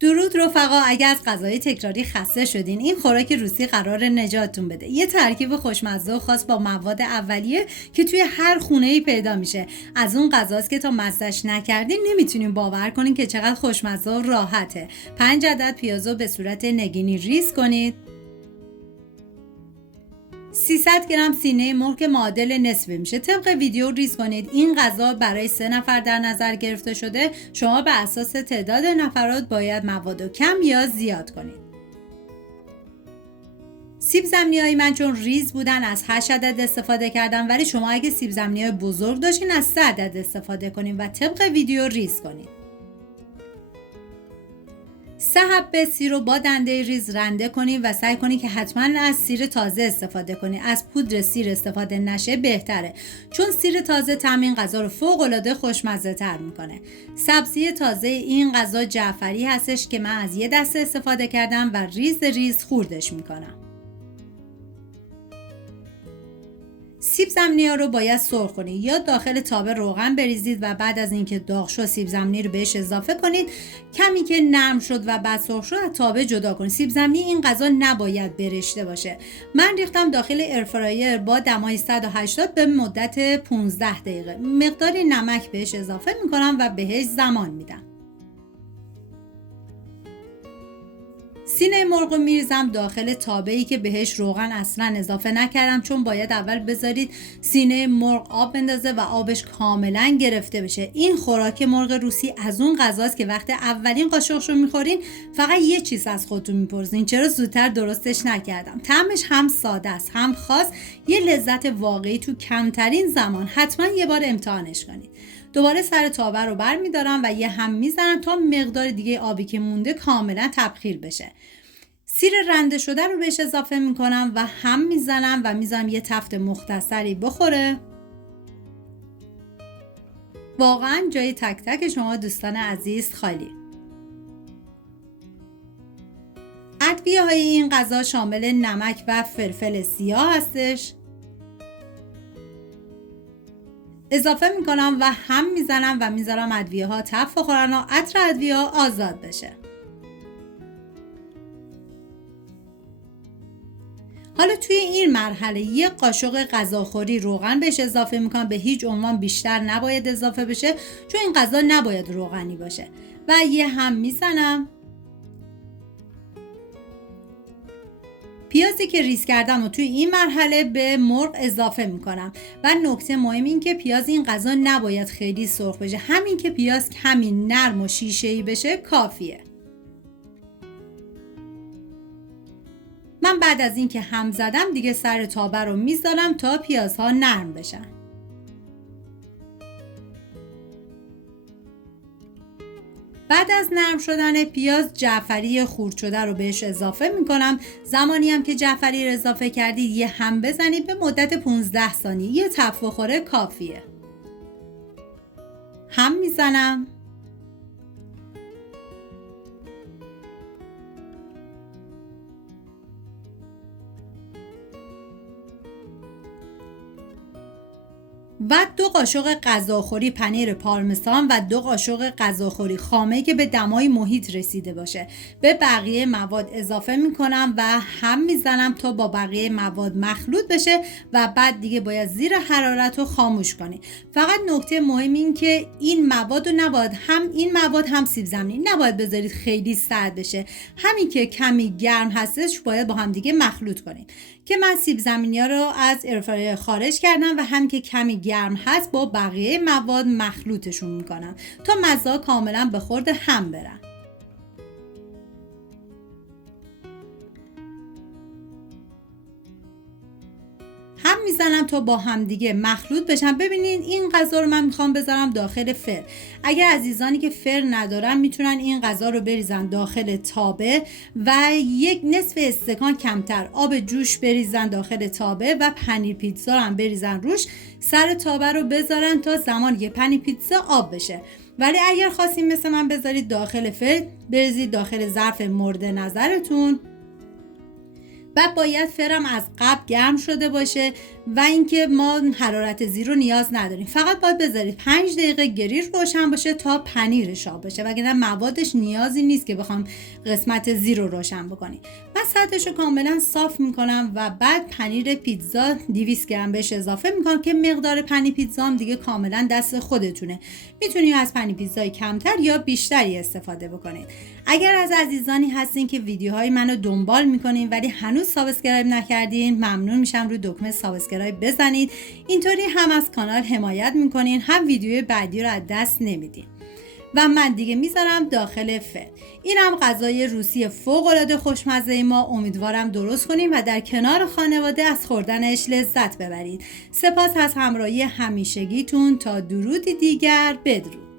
درود رفقا، اگر از غذای تکراری خسته شدین این خوراک روسی قرار نجاتتون بده. یه ترکیب خوشمزه و خاص با مواد اولیه که توی هر خونه‌ای پیدا میشه. از اون غذاست که تا مزه‌اش نکردین نمیتونین باور کنین که چقدر خوشمزه و راحته. 5 عدد پیازو به صورت نگینی ریز کنید. 300 گرم سینه مرغ که معادل نصفه میشه طبق ویدیو ریز کنید. این غذا برای 3 نفر در نظر گرفته شده. شما به اساس تعداد نفرات باید موادو کم یا زیاد کنید. سیب زمینی‌های من چون ریز بودن از 8 عدد استفاده کردم، ولی شما اگه سیب زمینی‌های بزرگ داشتین از 3 عدد استفاده کنید و طبق ویدیو ریز کنید. 3 حبه سیر رو با دنده ریز رنده کنید و سعی کنید که حتما از سیر تازه استفاده کنید. از پودر سیر استفاده نشه بهتره، چون سیر تازه طعم این غذا رو فوق‌العاده خوشمزه تر میکنه. سبزی تازه این غذا جعفری هستش که من از یه دسته استفاده کردم و ریز ریز خوردش میکنم. سیب زمینی‌ها رو باید سرخ کنید یا داخل تابه روغن بریزید و بعد از اینکه داغ شد سیب زمینی رو بهش اضافه کنید. کمی که نرم شد و بعد سرخ شد از تابه جدا کنید. سیب زمینی این غذا نباید برشته باشه. من ریختم داخل ایرفرایر با دمای 180 به مدت 15 دقیقه. مقداری نمک بهش اضافه میکنم و بهش زمان میدم. سینه مرغ رو میریزم داخل تابه‌ای که بهش روغن اصلا اضافه نکردم، چون باید اول بذارید سینه مرغ آب بندازه و آبش کاملا گرفته بشه. این خوراک مرغ روسی از اون غذاست که وقتی اولین قاشقش رو میخورین فقط یه چیز از خودتون میپرسین چرا زودتر درستش نکردم. طعمش هم ساده است هم خاص، یه لذت واقعی تو کمترین زمان. حتما یه بار امتحانش کنید. دوباره سر تابه رو برمیدارم و یه هم میزنم تا مقدار دیگه آبی که مونده کاملا تبخیر بشه. سیر رنده شده رو بهش اضافه میکنم و هم میزنم و میذارم یه تفت مختصری بخوره. واقعا جای تک تک شما دوستان عزیز خالی. ادویه های این غذا شامل نمک و فلفل سیاه هستش. اضافه میکنم و هم میزنم و میذارم ادویه ها تفت بخورن و عطر ادویه ها آزاد بشه. حالا توی این مرحله یه قاشق غذاخوری روغن بهش اضافه میکنم. به هیچ عنوان بیشتر نباید اضافه بشه، چون این غذا نباید روغنی باشه. و یه هم میزنم. پیازی که ریز کردم و توی این مرحله به مرغ اضافه میکنم. و نکته مهم این که پیاز این غذا نباید خیلی سرخ بشه. همین که پیاز کمی نرم و شیشه‌ای بشه کافیه. من بعد از اینکه هم زدم دیگه سر تابه رو میذارم تا پیازها نرم بشن. بعد از نرم شدن پیاز جعفری خرد شده رو بهش اضافه میکنم. زمانی هم که جعفری رو اضافه کردید یه هم بزنید به مدت 15 ثانیه. یه تفت بخوره کافیه. هم میزنم. و 2 قاشق غذاخوری پنیر پارمسان و 2 قاشق غذاخوری خامه که به دمای محیط رسیده باشه به بقیه مواد اضافه میکنم و هم میزنم تا با بقیه مواد مخلوط بشه و بعد دیگه باید زیر حرارت رو خاموش کنید. فقط نکته مهم این که این مواد رو نباید هم این مواد هم سیب زمینی نباید بذارید خیلی سرد بشه. همین که کمی گرم هستش باید با هم دیگه مخلوط کنید. که من سیب زمینی‌ها رو از ایرفرایر خارج کردم و هم که کمی گرم هست با بقیه مواد مخلوطشون میکنم تا مزه کاملا به خورد هم برن. هم میزنم تا با هم دیگه مخلوط بشن. ببینید این غذا رو من میخوام بذارم داخل فر. اگر عزیزانی که فر ندارن میتونن این غذا رو بریزن داخل تابه و یک نصف استکان کمتر آب جوش بریزن داخل تابه و پنیر پیتزا هم بریزن روش. سر تابه رو بذارن تا زمانی که پنیر پیتزا آب بشه. ولی اگر خواستین مثل من بذارید داخل فر، بریزید داخل ظرف مورد نظرتون. و باید فرم از قبل گرم شده باشه و اینکه ما حرارت زیر رو نیاز نداریم. فقط باید بذارید 5 دقیقه گریل روشن باشه تا پنیر شاب بشه، وگرنه موادش نیازی نیست که بخوام قسمت زیر رو روشن بکنیم. من سطحش رو کاملا صاف میکنم و بعد پنیر پیتزا 200 گرم بهش اضافه میکنم که مقدار پنیر پیتزا هم دیگه کاملا دست خودتونه. میتونید از پنیر پیتزای کمتر یا بیشتری استفاده بکنید. اگر از عزیزانی هستین که ویدیوهای منو دنبال میکنین ولی هنوز سابسکرایب نکردین، ممنون میشم روی دکمه سابسکرایب بزنید. اینطوری هم از کانال حمایت میکنین، هم ویدیوی بعدی رو از دست نمیدین. و من دیگه میذارم داخل فر. اینم غذای روسی فوق العاده خوشمزه ما. امیدوارم درست کنیم و در کنار خانواده از خوردنش لذت ببرید. سپاس از همراهی همیشگیتون. تا درودی دیگر، بدرود.